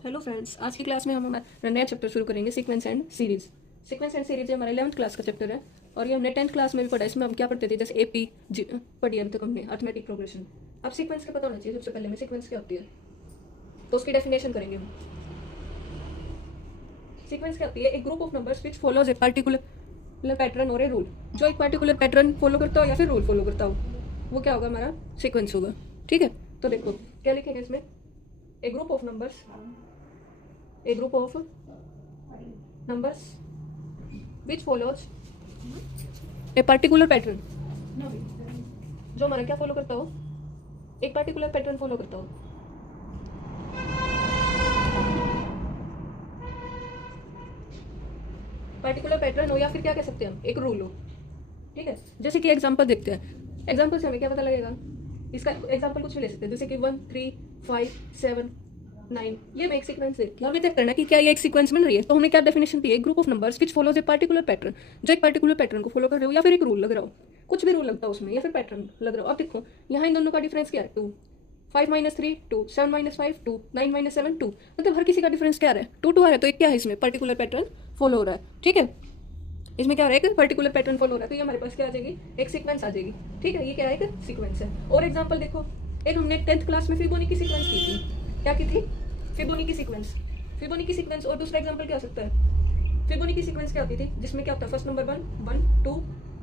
Hello friends, आज की class में हम हमारा नया चैप्टर शुरू करेंगे, sequence and series. Sequence and series हमारा 11th क्लास का चैप्टर है और ये हमने 10th क्लास में भी पढ़ा है। इसमें हम क्या पढ़ते थे, जैसे एपी पढ़ी है अभी तक हमने, अर्थमेटिक प्रोग्रेशन। अब सीक्वेंस का पता होना चाहिए सबसे पहले में सीक्वेंस क्या होती है, तो उसकी डेफिनेशन करेंगे हम। सीक्वेंस क्या होती है? एक group of numbers which follows a particular pattern और ए रूल। जो एक पर्टिकुलर पैटर्न फॉलो करता हो या फिर रूल फॉलो करता हो, वो क्या होगा, हमारा सीक्वेंस होगा। ठीक है, तो देखो क्या लिखेंगे इसमें, a group of numbers, a group of numbers which follows a particular pattern। जो हमारा क्या फॉलो करता हो, एक पर्टिकुलर पैटर्न फॉलो करता हो। पर्टिकुलर पैटर्न हो या फिर क्या कह सकते हैं हम, एक रूल हो। ठीक है, जैसे कि एग्जांपल देखते हैं। एग्जांपल से हमें क्या पता लगेगा, इसका एग्जांपल कुछ भी ले सकते हैं, जैसे कि 1 3 5 7 9, ये हमें एक सीक्वेंस है। हमें चेक करना है कि क्या ये एक सीक्वेंस बन रही है। तो हमने क्या डेफिनेशन दी है, group of numbers which follows a particular pattern. जो एक पर्टिकुलर पैटर्न को फॉलो कर रहे हो या फिर एक रूल लग रहा हो, कुछ भी रूल लगता हो उसमें या फिर पैटर्न लग रहा हो। अब देखो यहाँ इन दोनों का डिफरेंस क्या है, 2 5 - 3 2 7 - 5 2 9 - 7 2, मतलब हर किसी का डिफरेंस क्या आ रहा है, 2 2 आ रहा है। तो एक क्या है, इसमें पर्टिकुलर पैटर्न फॉलो हो रहा है। ठीक है, इसमें क्या हो रहा है, एक पर्टिकुलर पैटर्न फॉलो हो रहा है। तो ये हमारे पास क्या आ जाएगी, एक सीक्वेंस आ जाएगी। ठीक है, ये क्या है, एक सीक्वेंस है। और एग्जाम्पल देखो, एक हमने 10th क्लास में फिबोनाची की सीक्वेंस की थी। क्या की थी, फिबोनाची सीक्वेंस। Fibonacci sequence. और दूसरा एग्जांपल क्या हो सकता है, फिबोनाची सीक्वेंस क्या होती थी, जिसमें क्या होता है, फर्स्ट नंबर 1 1 2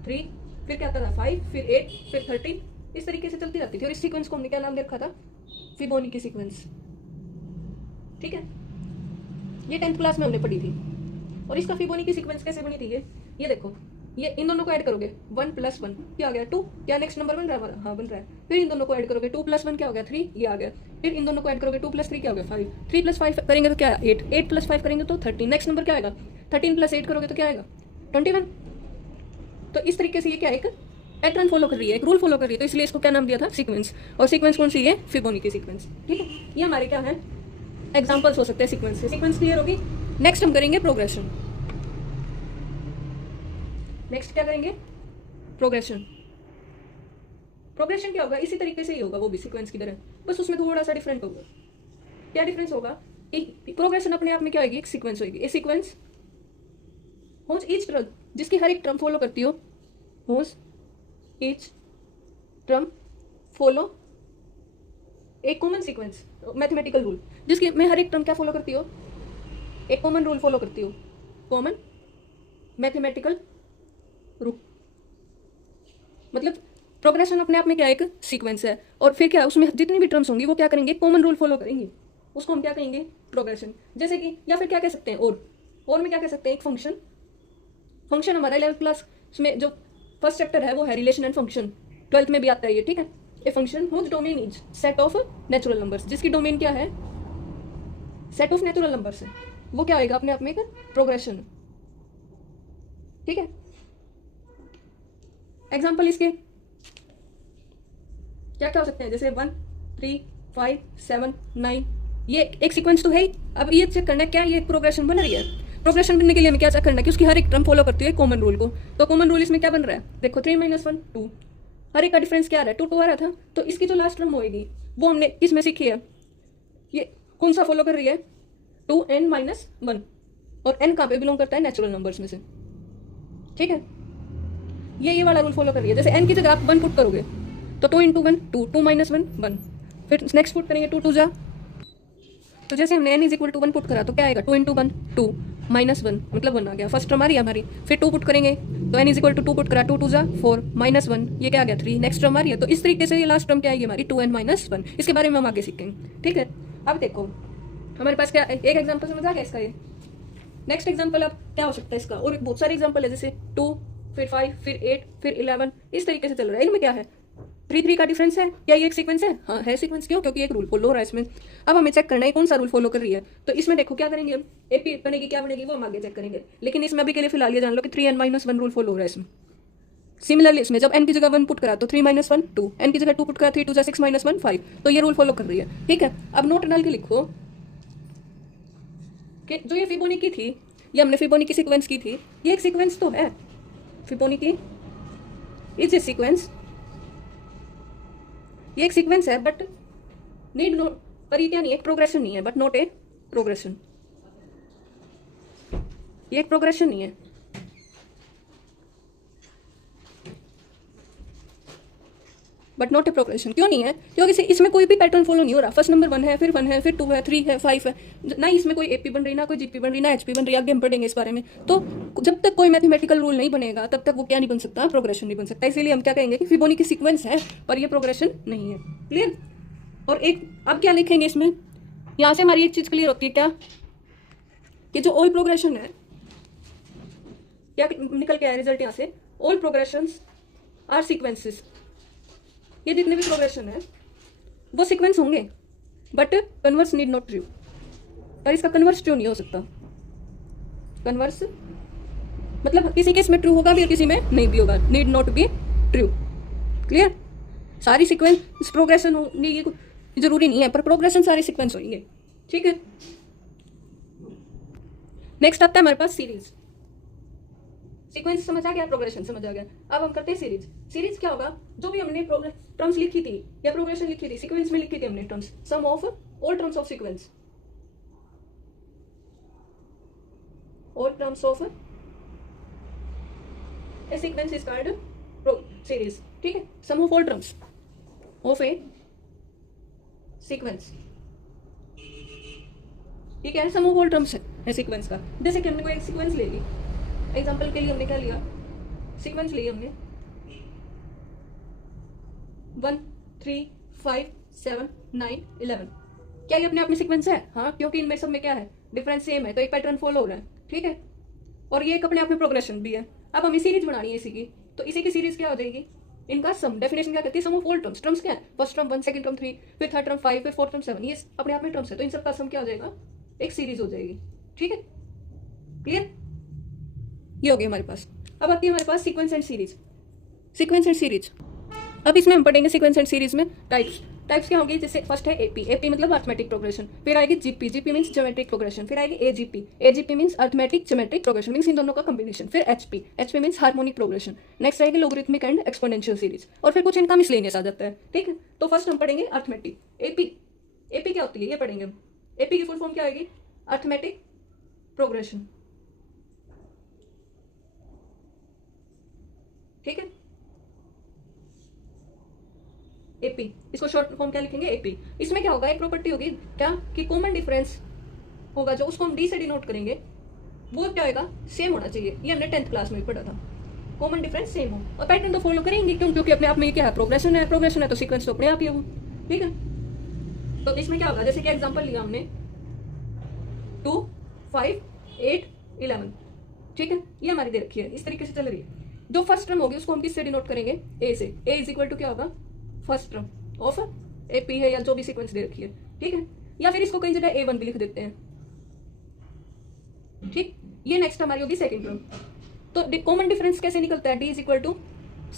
3, फिर क्या आता था 5, फिर 8, फिर 13, इस तरीके से चलती रहती थी। और इस सीक्वेंस को हमने क्या नाम दे रखा था, फिबोनाची सीक्वेंस। ठीक है, ये 10th क्लास में हमने पढ़ी थी। और इसका फिबोनाची सीक्वेंस कैसे बनी थी, ये देखो, ये इन दोनों को ऐड करोगे 1 + 1 क्या आ गया 2, क्या नेक्स्ट नंबर बन रहा है हमारा, हाँ बन रहा है। फिर इन दोनों को ऐड करोगे 2 + 1 क्या हो गया 3, ये आ गया। फिर इन दोनों को ऐड करोगे 2 + 3 क्या हो गया 5, 3 + 5 करेंगे तो क्या है 8, 8 + 5 करेंगे तो 13, नेक्स्ट नंबर क्या आएगा 13 + 8 करोगे तो क्या आएगा 21। तो इस तरीके से ये क्या है, एक पैटर्न फॉलो कर रही है, एक रूल फॉलो कर रही है। तो इसलिए इसको क्या नाम दिया था, सीक्वेंस। और सीक्वेंस कौन सी है, फिबोनाची सीक्वेंस। ठीक है, ये हमारे क्या है, एग्जाम्पल्स हो सकते हैं सीक्वेंस से। सीक्वेंस क्लियर होगी। नेक्स्ट हम करेंगे प्रोग्रेशन। नेक्स्ट क्या करेंगे, प्रोग्रेशन। प्रोग्रेशन क्या होगा, इसी तरीके से ही होगा, वो भी सीक्वेंस की तरह, बस उसमें थोड़ा सा डिफरेंट होगा। क्या डिफरेंस होगा, प्रोग्रेशन अपने आप में क्या होगी, एक सीक्वेंस होगी। ए सीक्वेंस होज ईच टर्म, जिसकी हर एक टर्म फॉलो करती हो, होज ईच टर्म फॉलो एक कॉमन सीक्वेंस, मैथमेटिकल रूल, जिसकी मैं हर एक टर्म क्या फॉलो करती हो, एक कॉमन रूल फॉलो करती हो, कॉमन मैथमेटिकल रूल। मतलब प्रोग्रेशन अपने आप में क्या एक सीक्वेंस है। और फिर क्या, उसमें जितनी भी टर्म्स होंगी वो क्या करेंगे, कॉमन रूल फॉलो करेंगे, उसको हम क्या कहेंगे, प्रोग्रेशन। जैसे कि, या फिर क्या कह सकते हैं, और में क्या कह सकते हैं, एक फंक्शन। फंक्शन हमारा 11th क्लास में जो फर्स्ट चैप्टर है वो है रिलेशन एंड फंक्शन, 12th में भी आता है ये। ठीक है, a function whose domain is set of natural numbers, जिसकी डोमेन क्या है, सेट ऑफ नेचुरल नंबर्स है, वो क्या आएगा अपने आप में एक प्रोग्रेशन। ठीक है, एग्जाम्पल इसके क्या क्या हो सकते हैं, जैसे 1 3 5 7 9, ये एक सीक्वेंस तो है ही। अब ये चेक करना है क्या ये प्रोग्रेशन बन रही है। प्रोग्रेशन बनने के लिए हमें क्या चेक करना है कि उसकी हर एक टर्म फॉलो करती है कॉमन रूल को। तो कॉमन रूल इसमें क्या बन रहा है, देखो 3 - 1 2, हर एक का डिफरेंस क्या आ रहा है, 2 2 आ रहा था। तो इसकी जो लास्ट टर्म होएगी वो हमने किसमें सीखी है, ये कौन सा फॉलो कर रही है, 2n - 1, और n कहाँ पे बिलोंग करता है, नेचुरल नंबर्स में से। ठीक है, ये वाला रूल फॉलो कर रही है। जैसे n की जगह आप 1 पुट करोगे तो 2 × 1 2 2 - 1 1, फिर नेक्स्ट पुट करेंगे 2 2 जा। तो जैसे हमने n = 1 पुट करा तो क्या आएगा, 2 × 1 2 - 1, मतलब 1 आ गया, फर्स्ट टर्म आ रही है हमारी। फिर 2 पुट करेंगे तो n = 2 पुट करा, 2 2 जा 4 - 1, ये क्या आ गया 3, नेक्स्ट टर्म आ रही है। तो इस तरीके से ये लास्ट टर्म क्या आएगी हमारी, 2n - 1। इसके बारे में हम आगे सीखेंगे। ठीक है, अब देखो हमारे पास क्या, एक एग्जाम्पल समझ आ गया इसका। ये नेक्स्ट एग्जाम्पल अब क्या हो सकता है इसका, और बहुत सारे एग्जाम्पल है, जैसे 2 फिर 5 फिर 8 फिर 11, इस तरीके से चल रहा है। इनमें क्या है, 3 3 का डिफरेंस है, क्या ये एक सीक्वेंस है, हाँ है सीक्वेंस। क्यों, क्योंकि एक रूल फॉलो हो रहा है इसमें। अब हमें चेक करना है कौन सा रूल फॉलो कर रही है। तो इसमें देखो क्या करेंगे हम, एपी बनेगी, क्या बनेगी वो हम आगे चेक करेंगे। लेकिन इसमें अभी के लिए फिलहाल ये जान लो कि 3n - 1 रूल फॉलो हो रहा है इसमें। सिमिलरली इसमें जब n की जगह 1 पुट करा तो 3 - 1 2, n की जगह 2 पुट करा 3 2 जा 6 - 1 5, तो ये रूल फॉलो कर रही है। ठीक है, अब नोट डाल के लिखो कि जो ये फिबोनाची थी, ये हमने फिबोनाची सीक्वेंस की थी, ये एक सीक्वेंस तो है। फिबोनाची इज ए सीक्वेंस, ये एक सीक्वेंस है, बट नीड नो, पर ये क्या नहीं है, एक प्रोग्रेशन नहीं है, बट नॉट ए प्रोग्रेशन, ये एक प्रोग्रेशन नहीं है। But not a progression. क्यों नहीं है? क्योंकि इसमें कोई भी पैटर्न फॉलो नहीं हो रहा। फर्स्ट नंबर 1 है, फिर 1 है, फिर 2 है, 3 है, 5 है, ना इसमें कोई एपी बन रही, ना कोई जीपी बन रही, ना एचपी बन रही। आगे हम पढ़ेंगे इस बारे में। तो जब तक कोई मैथमेटिकल रूल नहीं बनेगा तब तक वो क्या नहीं बन सकता? प्रोग्रेशन नहीं बन सकता। इसीलिए हम क्या कहेंगे कि फिबोनाची सीक्वेंस है पर ये प्रोग्रेशन नहीं है। क्लियर? और एक अब क्या लिखेंगे इसमें, यहाँ से हमारी एक चीज क्लियर होती है क्या, कि जो ऑल प्रोग्रेशन है, क्या निकल के आया रिजल्ट यहाँ से, ऑल प्रोग्रेशंस आर सीक्वेंसेस। ये जितने भी प्रोग्रेशन है वो सीक्वेंस होंगे, but converse need not true. पर इसका कन्वर्स ट्रू नहीं हो सकता। कन्वर्स मतलब किसी केस में ट्रू होगा भी और किसी में नहीं भी होगा। Need not be true. Clear? सारी सीक्वेंस प्रोग्रेशन होनी ये जरूरी नहीं है, पर प्रोग्रेशन सारे सीक्वेंस होंगे। ठीक है। नेक्स्ट आता है हमारे पास सीरीज। सीक्वेंस समझ आ गया, प्रोग्रेशन समझ आ गया। अब हम करते हैं सीरीज। सीरीज क्या होगा? जो भी हमने टर्म्स लिखी थी या प्रोग्रेशन लिखी थी, सीक्वेंस में लिखी थी हमने terms, sum of all terms of sequence, all terms of a sequence is called series. ठीक है। Sum of all terms of a sequence, ये क्या है? सम ऑफ ऑल टर्म्स है सीक्वेंस का। जैसे कि हमने कोई एक सीक्वेंस ले ली, एग्जाम्पल के लिए हमने क्या लिया, सीक्वेंस ली हमने 1 3 5 7 9 11। क्या ये अपने आप में सीक्वेंस है? हाँ, क्योंकि इनमें सब में क्या है? डिफरेंस सेम है, तो एक पैटर्न फॉलो हो रहा है। ठीक है। और ये एक अपने आप में प्रोग्रेशन भी है। अब हमें सीरीज बनानी है इसी की, तो इसी की सीरीज क्या हो जाएगी? इनका सम। डेफिनेशन क्या कहती है? Sum of all terms. Terms क्या है? फर्स्ट टर्म 1, सेकंड टर्म 3, फिर थर्ड टर्म 5, फिर फोर्थ टर्म 7। ये अपने आप में टर्म्स है, तो इन सब का सम क्या हो जाएगा? एक सीरीज हो जाएगी। ठीक है। क्लियर? ये हो गया हमारे पास। अब आती है हमारे पास sequence and series. Sequence and series, अब इसमें हम पढ़ेंगे सीक्वेंस एंड सीरीज में टाइप्स। टाइप्स क्या होंगी? जैसे फर्स्ट है एपी। एपी मतलब अर्थमेटिक प्रोग्रेशन। फिर आएगी GP. GP means geometric progression. फिर आएगी AGP. AGP means arithmetic geometric progression, means इन दोनों का कॉम्बिनेशन। फिर HP. HP means harmonic progression. Next आएगी लोगरिथमिक एंड एक्सपोनेंशियल सीरीज, और फिर कुछ इनका मिसलेनियस आ जाता है। ठीक है। तो फर्स्ट हम पढ़ेंगे अर्थमेटिक। एपी। एपी क्या होती है ये पढ़ेंगे हम। एपी की फुल फॉर्म क्या आएगी? Arithmetic progression. ठीक है। एपी, इसको शॉर्ट फॉर्म क्या लिखेंगे? एपी। इसमें क्या होगा? एक प्रॉपर्टी होगी क्या, कि कॉमन डिफरेंस होगा जो उसको हम डी से डिनोट करेंगे, वो क्या होगा? सेम होना चाहिए। ये हमने 10th क्लास में पढ़ा था। कॉमन डिफरेंस सेम हो, और पैटर्न तो फॉलो करेंगे। क्यों? क्योंकि अपने आप में ये क्या है? प्रोग्रेशन है। प्रोग्रेशन है तो सीक्वेंस तो अपने आप ही हो। ठीक है। तो इसमें क्या होगा? जैसे कि एग्जांपल लिया हमने 2 5 8 11। ठीक है। ये हमारी दे रखी है, इस तरीके से चल रही है। जो फर्स्ट टर्म होगी उसको हम किससे डिनोट करेंगे? ए से। ए इज इक्वल टू क्या होगा? फर्स्ट टर्म ऑफ एपी है, या जो भी सीक्वेंस दे रखी है। ठीक है। या फिर इसको कहीं जगह A1 भी लिख देते हैं। ठीक। ये नेक्स्ट हमारी होगी सेकंड टर्म। तो कॉमन डिफरेंस कैसे निकलता है? D is equal to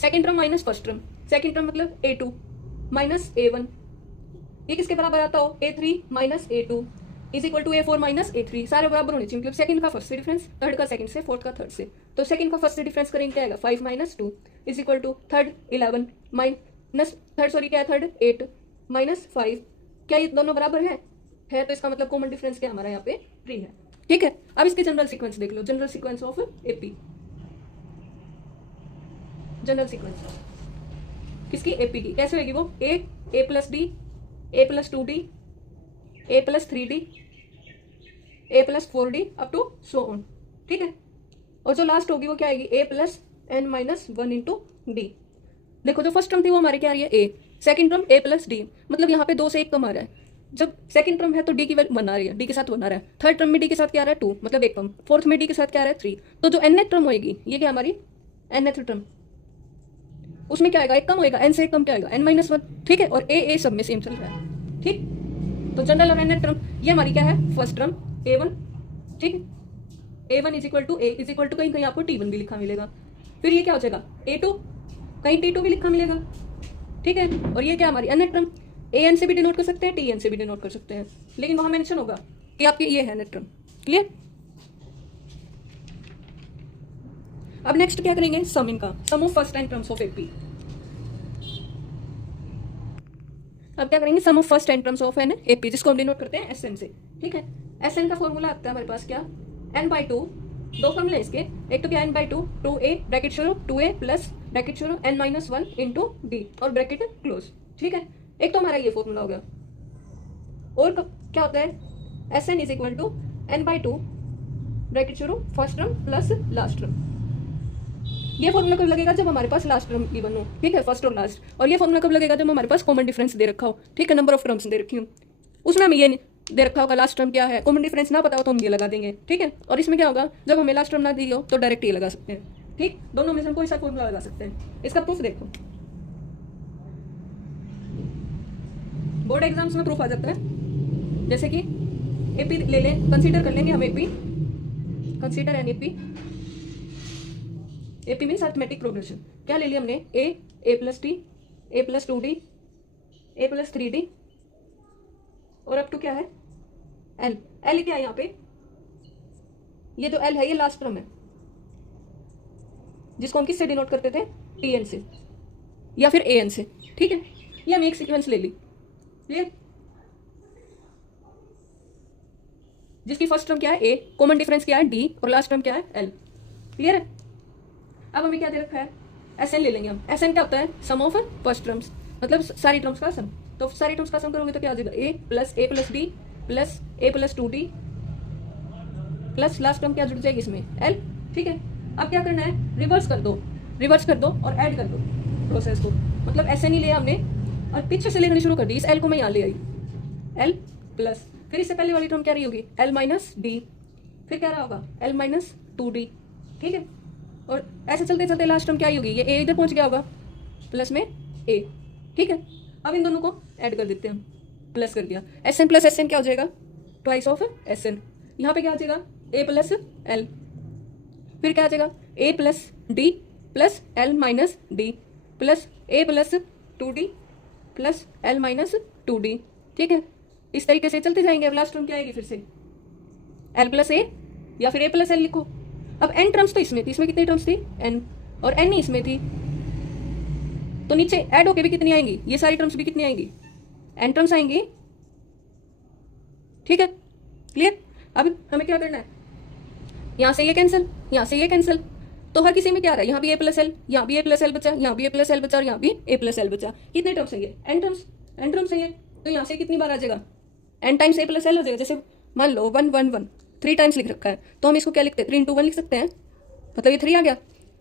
second term minus first term. Second term मतलब A2 माइनस A1। ये किसके बराबर आता हो? A3 minus A2 is equal to A4 minus A3। सारे बराबर होने चाहिए, मतलब सेकंड का फर्स्ट से डिफरेंस, थर्ड का सेकंड से, फोर्थ का थर्ड से। तो सेकंड का फर्स्ट से डिफरेंस करेंगे क्या आएगा? 5 minus 2 is equal to third 11 minus third, sorry क्या है? Third 8 minus 5। क्या ये दोनों बराबर है? तो इसका मतलब कॉमन डिफरेंस क्या हमारा यहाँ पे? 3 है। ठीक है। अब इसके जनरल सीक्वेंस देख लो। General sequence of AP. General sequence किसकी? एपी की। कैसे होगी वो? A plus d, a plus 2D, a plus 3D, a plus 4D up to so on. ठीक है। और जो लास्ट होगी वो क्या आएगी? A plus n minus 1 into d. देखो जो फर्स्ट टर्म थी वो हमारी क्या आ रही है? ए। सेकंड टर्म ए प्लस डी, मतलब यहाँ पे 2 से 1 कम आ रहा है। जब सेकंड टर्म है तो डी की वैल्यू 1 आ रही है, डी के साथ 1 आ रहा है। थर्ड टर्म में डी के साथ क्या आ रहा है? 2, मतलब 1 कम। फोर्थ में डी के साथ क्या आ रहा है? 3। तो जो nth टर्म होगी ये क्या हमारी? nth टर्म, उसमें क्या आएगा? 1 कम होएगा। n से 1 कम क्या आएगा? n minus 1। ठीक है। और ए सब में सेम चल रहा है। ठीक। तो जनरल और nth टर्म ये हमारी क्या है? First term A1। ठीक है। A1 is equal to A is equal to कहीं कहीं आपको T1 भी लिखा मिलेगा। फिर ये क्या हो जाएगा? A2, कहीं T2 भी लिखा मिलेगा। ठीक है। और ये क्या हमारी nth टर्म? AN से भी डिनोट कर सकते हैं, TN से भी डिनोट कर सकते हैं, लेकिन वहां मेंशन होगा कि आपकी ये है nth टर्म। क्लियर? अब नेक्स्ट क्या करेंगे? सम इनका, sum of first and terms of AP. अब क्या करेंगे? Sum of first and terms of n AP, जिसको हम डिनोट करते हैं SM से। ठीक है। एस एन का फॉर्मूला आता है हमारे पास क्या, एन बाई टू, दो फॉर्मूले हैं इसके, एक तो क्या n by two, two a bracket शुरू, टू ए प्लस ब्रैकेट शुरू n minus one into D और ब्रैकेट क्लोज, ठीक है। एक तो हमारा ये फॉर्मूला हो गया, और क्या होता है, S n is equal to n by two bracket शुरू first term plus last term. ये फॉर्मूला कब लगेगा, जब हमारे पास लास्ट टर्म गिवन हो, ठीक है, फर्स्ट और लास्ट। और ये फॉर्मूला कब लगेगा, जब हमारे पास कॉमन डिफरेंस दे रखा हो, ठीक है, नंबर ऑफ टर्म्स दे रखी हो, उसमें हमें ये दे रखा होगा लास्ट टर्म क्या है, कॉमन डिफरेंस ना पता हो तो हम ये लगा देंगे, ठीक है। और इसमें क्या होगा, जब हमें लास्ट टर्म ना दी हो तो डायरेक्ट ये लगा सकते हैं, ठीक। दोनों में से हम कोई सा फॉर्मूला लगा सकते हैं। इसका प्रूफ देखो, बोर्ड एग्जाम्स में प्रूफ आ जाता है। जैसे कि एपी ले लें, कंसीडर कर लेंगे हम AP, consider an AP. AP means arithmetic progression. क्या ले लिया हमने, ए plus T, A plus two D, a plus three D, और अब टू क्या है, एल। एल क्या है यहाँ पे, ये जो एल है ये लास्ट टर्म है, जिसको हम किससे डिनोट करते थे, टी एन से या फिर ए एन से, ठीक है। ये हम एक सीक्वेंस ले ली, क्लियर, जिसकी फर्स्ट टर्म क्या है ए, कॉमन डिफरेंस क्या है डी, और लास्ट टर्म क्या है एल, क्लियर है। अब हमें क्या दे रखा है, एस एन ले लेंगे हम। एस एन क्या होता है, सम ऑफ फर्स्ट टर्म्स, मतलब सारी टर्म्स का सम। तो सारी टर्म्स का सम करोगे तो क्या आ जाएगा, a plus d plus a plus two d plus last term क्या जुड़ जाएगी इसमें, एल, ठीक है। अब क्या करना है, रिवर्स कर दो और ऐड कर दो प्रोसेस को, मतलब एस एन ही लिया हमने और पीछे से लेकर शुरू कर दी, इस एल को मैं यहाँ ले आई, एल प्लस, फिर इससे पहले वाली टर्म क्या रही होगी, एल माइनस डी, फिर क्या रहा होगा, एल माइनस टू डी, ठीक है। और ऐसे चलते चलते लास्ट टर्म क्या ही होगी, ये ए इधर पहुंच गया होगा प्लस में ए, ठीक है। अब इन दोनों को ऐड कर देते हैं हम, प्लस कर दिया, S n plus S n क्या हो जाएगा, ट्वाइस ऑफ एस एन। यहाँ पे क्या आ जाएगा, ए प्लस एल, फिर क्या आ जाएगा, a plus d plus l minus d plus a plus two d plus l minus two d, ठीक है। इस तरीके से चलते जाएंगे। अब लास्ट टर्म क्या आएगी फिर से, एल प्लस ए या फिर ए प्लस एल लिखो। अब एन टर्म्स तो इसमें थी, इसमें कितनी टर्म्स थी, एन, और एन ही इसमें थी, तो नीचे ऐड होके भी कितनी आएंगी, ये सारी टर्म्स भी कितनी आएंगी, एन टर्म्स आएंगी, ठीक है, क्लियर। अब हमें क्या करना है, यहां से ये कैंसिल, यहां से ये कैंसिल, तो हर किसी में क्या आ रहा है, यहाँ भी ए प्लस एल, यहाँ भी ए प्लस एल बचा, यहाँ भी ए प्लस एल बचा, और यहाँ भी ए प्लस एल बचा। कितने टर्म्स है ये, एन टर्म्स है ये, तो यहाँ से कितनी बार आ जाएगा, एन टाइम्स ए प्लस एल हो जाएगा। जैसे मान लो 1 1 1 3 टाइम्स लिख रखा है, तो हम इसको क्या लिखते हैं, 3 इंटू 1 लिख सकते हैं, मतलब ये 3 आ गया,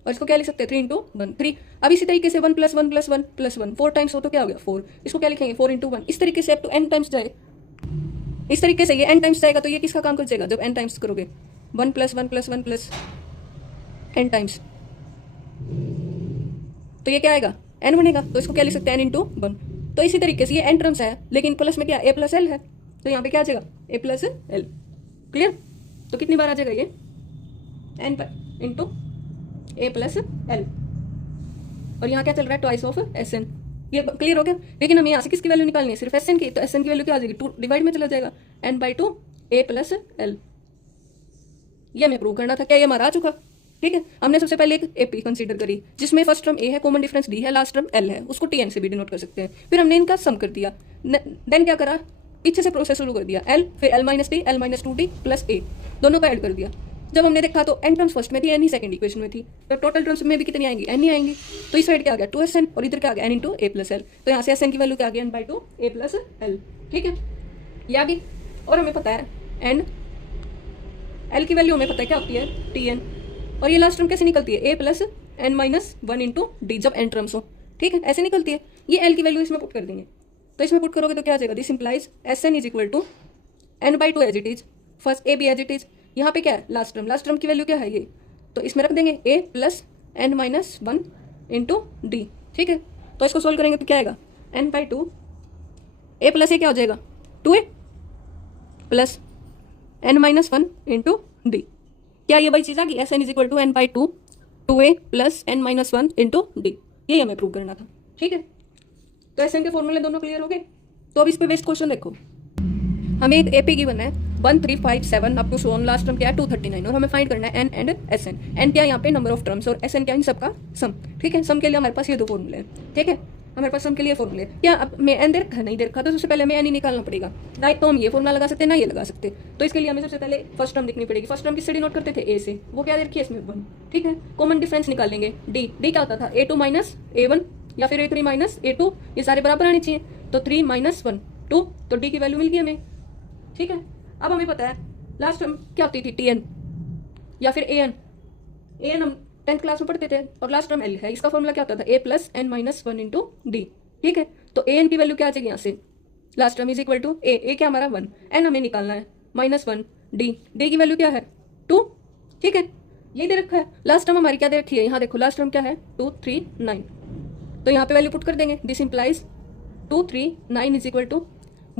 और इसको क्या लिख सकते हैं, 3 इंटू 1 3। अब इसी तरीके से 1 प्लस 1 प्लस 1 प्लस 1 4 टाइम्स हो तो क्या हो गया 4, इसको क्या लिखेंगे 4 इंटू 1। इस तरीके से अब तो एन टाइम्स जाए, इस तरीके से ये एन टाइम्स जाएगा, तो ये किसका काम कर जाएगा, जब एन टाइम्स करोगे 1 plus 1 plus 1 plus n times, तो ये क्या आएगा, एन बनेगा, तो इसको क्या लिख सकते हैं, एन इंटू 1। तो इसी तरीके से ये एन टर्म्स है, लेकिन प्लस में क्या ए प्लस एल है, तो यहाँ पे क्या आ जाएगा, ए प्लस एल, क्लियर। तो कितनी बार आ जाएगा ये, एन इंटू ए प्लस एल, और यहाँ क्या चल रहा है, ट्वाइस ऑफ एस एन। ये क्लियर हो गया। लेकिन हमें यहाँ से किसकी वैल्यू निकालनी है, सिर्फ एस एन की, तो एस एन की वैल्यू क्या आ जाएगी, 2 डिवाइड में चला जाएगा, n by 2 a plus l. ये हमें प्रूव करना था, क्या ये हमारा आ चुका, ठीक है। हमने सबसे पहले एक एपी कंसीडर करी, जिसमें फर्स्ट टर्म ए है, कॉमन डिफरेंस डी है, लास्ट टर्म एल है, उसको टी एन से भी डिनोट कर सकते हैं। फिर हमने इनका सम कर दिया, देन क्या करा, पीछे से प्रोसेस शुरू कर दिया, एल फिर l minus t, l minus two d plus a, दोनों का ऐड कर दिया। जब हमने देखा तो एन टर्म्स फर्स्ट में थी, एन ही सेकंड इक्वेशन में थी, तो टोटल टर्म्स में भी कितनी आएंगी, एन ही आएंगी। तो इस साइड क्या आ गया 2SN, और इधर क्या आ गया एन इंटू ए प्लस एल। तो यहाँ से एस एन की वैल्यू क्या आ गई, n by 2 a plus l, ठीक है, ये आ गई। और हमें पता है एन, एल की वैल्यू हमें पता है क्या होती है, टी एन, और ये लास्ट टर्म कैसे निकलती है, a plus n minus 1 into d, जब एन टर्म्स हो, ठीक है, ऐसे निकलती है। ये एल की वैल्यू इसमें पुट कर देंगे, तो इसमें पुट करोगे तो क्या आ जाएगा, this implies S n is equal to n by 2 as it is, first a b as it is, यहाँ पे क्या है लास्ट टर्म की वैल्यू क्या है ये, तो इसमें रख देंगे a plus n minus 1 into d, ठीक है। तो इसको सोल्व करेंगे तो क्या आएगा, n by 2 a plus a क्या हो जाएगा 2a plus n minus 1 into d. क्या ये वही चीज़ आ गई, S n is equal to n by 2 2a plus n minus 1 into d, यही हमें प्रूव करना था, ठीक है। तो एस एन के फॉर्मूले दोनों क्लियर हो गए। तो अब इस पे बेस्ट क्वेश्चन देखो, हमें एक एपी गिवन है 1 3 5 7 up to so on, last term क्या है 239, और हमें फाइंड करना है n and S n. N क्या है यहाँ पे नंबर ऑफ टर्म्स, और एस एन क्या है इन सबका सम, ठीक है। सम के लिए हमारे पास ये दो फॉर्मूले हैं, ठीक है। हमारे पास सम के लिए फॉर्मूले क्या अब मैं एन दे रखा है नहीं दे रखा तो सबसे पहले हमें एन ही निकालना पड़ेगा। ना तो हम ये फॉर्मूला लगा सकते हैं ना ये लगा सकते। तो इसके लिए हमें सबसे पहले फर्स्ट टर्म लिखनी पड़ेगी। फर्स्ट टर्म किससे डिनोट करते थे ए से, वो क्या दे रखी है इसमें 1। ठीक है, कॉमन डिफरेंस निकालेंगे डी। डी क्या होता था A2 माइनस A1 या फिर A3 माइनस A2, ये सारे बराबर आने चाहिए। तो 3 माइनस 1 2, तो डी की वैल्यू मिल गई हमें। ठीक है, अब हमें पता है लास्ट टर्म क्या होती थी TN या फिर AN। AN हम 10th क्लास में पढ़ते थे और लास्ट टर्म L है। इसका फॉर्मूला क्या होता था A plus N minus 1 into d. ठीक है, तो AN की वैल्यू क्या आ जाएगी यहाँ से, last term is equal to a क्या हमारा 1, N हमें निकालना है -1, डी की वैल्यू क्या है 2। ठीक है, ये दे रखा है। लास्ट टर्म हमारी क्या दे रखी है, यहाँ देखो लास्ट टर्म क्या है 2 3 9, तो यहाँ पे वैल्यू पुट कर देंगे। This implies 2 3 9 is equal to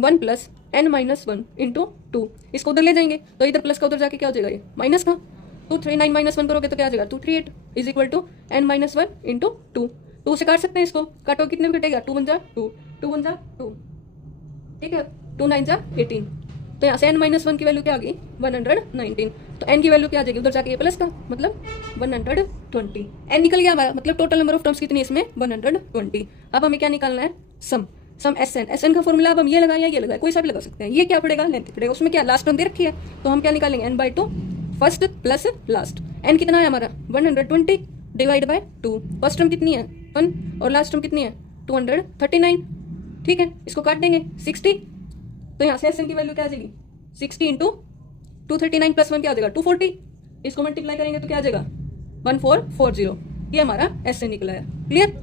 1 plus N minus 1 into 2। इसको उधर ले जाएंगे तो इधर प्लस का उधर जाके क्या हो जाएगा, ये माइनस का। 2 3 9 माइनस 1 करोगे तो क्या आ जाएगा 2 3 8 is equal to N minus 1 into 2। 2 से काट सकते हैं इसको, काटो कितने में कटेगा 2 1 जा 2, 2 1 जा 2। ठीक है, 2 9 जा 18, तो यहाँ से N माइनस 1 की वैल्यू क्या आ गई 119। तो N की वैल्यू क्या आ जाएगी उधर जाके ये प्लस का, मतलब 120। N निकल गया हमारा, मतलब टोटल नंबर ऑफ टर्म्स कितनी है इसमें 120। अब हमें क्या निकालना है सम SN का फॉर्मूला। अब हम ये लगाए या ये लगाए, कोई सा भी लगा सकते हैं। ये क्या पड़ेगा लेंथ पड़ेगा, उसमें क्या लास्ट टर्म दे रखी है तो हम क्या निकालेंगे n/2 first plus last. n कितना है हमारा 120 डिवाइड बाय 2। फर्स्ट टर्म कितनी है 1 और लास्ट टर्म कितनी है 239। ठीक है, इसको काट देंगे 60, तो यहाँ से SN की वैल्यू क्या आ जाएगी 60 इंटू 239 प्लस 1 क्या आ जाएगा 240। इसको मल्टीप्लाई करेंगे तो क्या आ जाएगा 1440। ये हमारा SN निकला है। क्लियर।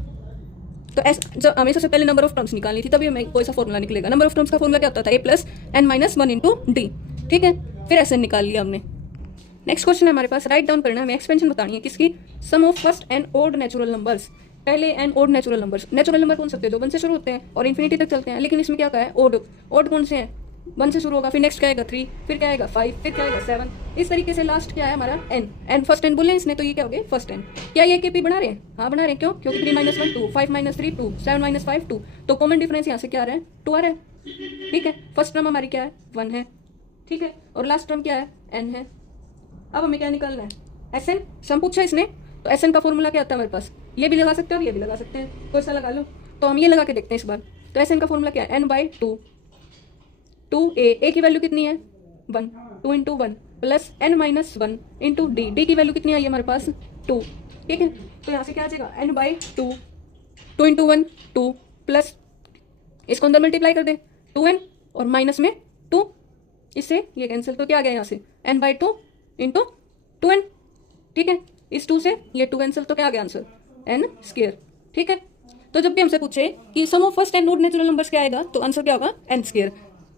तो जब हमें सबसे पहले नंबर ऑफ टर्म्स निकालनी थी तभी हमें कोई सा फॉर्मूला निकलेगा। नंबर ऑफ टर्म्स का फॉर्मूला क्या होता था A plus N minus 1 into d. ठीक है, फिर SN निकाल लिया हमने। नेक्स्ट क्वेश्चन है हमारे पास, राइट डाउन करना है, हमें एक्सपेंशन बतानी है किसकी, sum of first and odd natural numbers. पहले and odd natural numbers. Natural number कौन सकते हैं जो 1 से शुरू होते हैं और इन्फिनिटी तक चलते हैं, लेकिन इसमें क्या है ओड। ओड कौन से हैं 1 से शुरू होगा, फिर नेक्स्ट क्या आएगा 3, फिर क्या आएगा 5, फिर क्या आएगा 7। इस तरीके से लास्ट क्या है हमारा n फर्स्ट n बोले इसने, तो ये क्या हो गया फर्स्ट n। क्या ये के पी बना रहे हैं, हाँ बना रहे हैं, क्यों, क्योंकि 3 माइनस 1 2, 5 माइनस 3 2, 7 माइनस 5 2, तो कॉमन डिफरेंस यहाँ से क्या आ रहा है 2 आ रहा है। ठीक है, फर्स्ट टर्म हमारी क्या है 1 है। ठीक है, और लास्ट टर्म क्या है n है। अब हमें क्या निकालना है SN। सम पूछा इसने, तो SN का फॉर्मूला क्या आता है हमारे पास, ये भी लगा सकते हैं और ये भी लगा सकते हैं, कोई सा लगा लो। तो हम ये लगा के देखते हैं इस बार। तो SN का फॉर्मूला क्या है n/2 2a की वैल्यू कितनी है 1, 2 into 1 plus n minus 1 into D की वैल्यू कितनी आई है हमारे पास 2। ठीक है, तो यहाँ से क्या आ जाएगा n/2 2 इंटू 1 2 प्लस इसको अंदर मल्टीप्लाई कर दे 2n और माइनस में 2, इससे ये कैंसिल, तो क्या आ गया यहाँ से n/2 इंटू 2n। ठीक है, इस 2 से ये 2 कैंसिल, तो क्या आ गया आंसर n²। ठीक है, तो जब भी हमसे पूछे कि sum of first and odd natural numbers क्या आएगा तो आंसर क्या होगा n²।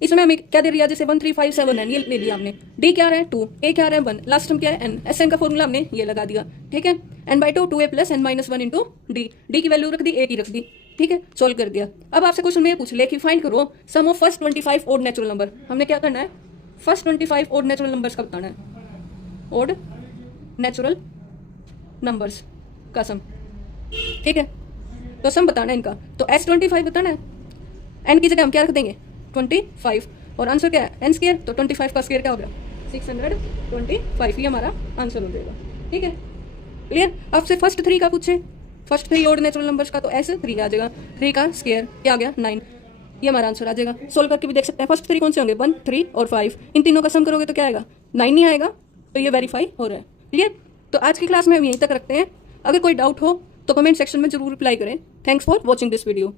इसमें हमें क्या दे रही है, जैसे 1 3 5 7 9 ये ले लिया हमने। डी क्या रहा है 2, ए क्या रहा है 1, लास्ट टर्म क्या है n। SN का फॉर्मूला हमने ये लगा दिया। ठीक है, n/2 2a plus n minus 1 into D की वैल्यू रख दी, ए की रख दी। ठीक है, सोल्व कर दिया। अब आपसे क्वेश्चन में पूछ ले कि फाइंड करो sum of first 25 odd natural number. हमने क्या करना है फर्स्ट 25 ओड नेचुरल नंबर्स का बताना है, ओड नेचुरल नंबर्स का सम। ठीक है, तो सम बताना है इनका, तो S25 बताना है। n की जगह हम क्या रख देंगे 25 और आंसर क्या है n², तो 25 का स्क्वायर क्या हो गया 625, ये हमारा आंसर हो जाएगा। ठीक है, क्लियर। आपसे फर्स्ट 3 का पूछे, फर्स्ट 3 ओड नेचुरल नंबर्स का, तो S3 आ जाएगा, 3 का स्क्वायर क्या आ गया 9, ये हमारा आंसर आ जाएगा। सोल्व करके भी देख सकते हैं फर्स्ट 3 कौन से होंगे 1 3 और 5, इन तीनों का सम करोगे तो क्या आएगा 9 नहीं आएगा, तो ये वेरीफाई हो रहा है। क्लियर, तो आज की क्लास में हम यहीं तक रखते हैं। अगर कोई डाउट हो तो कमेंट सेक्शन में जरूर रिप्लाई करें। Thanks for watching this video.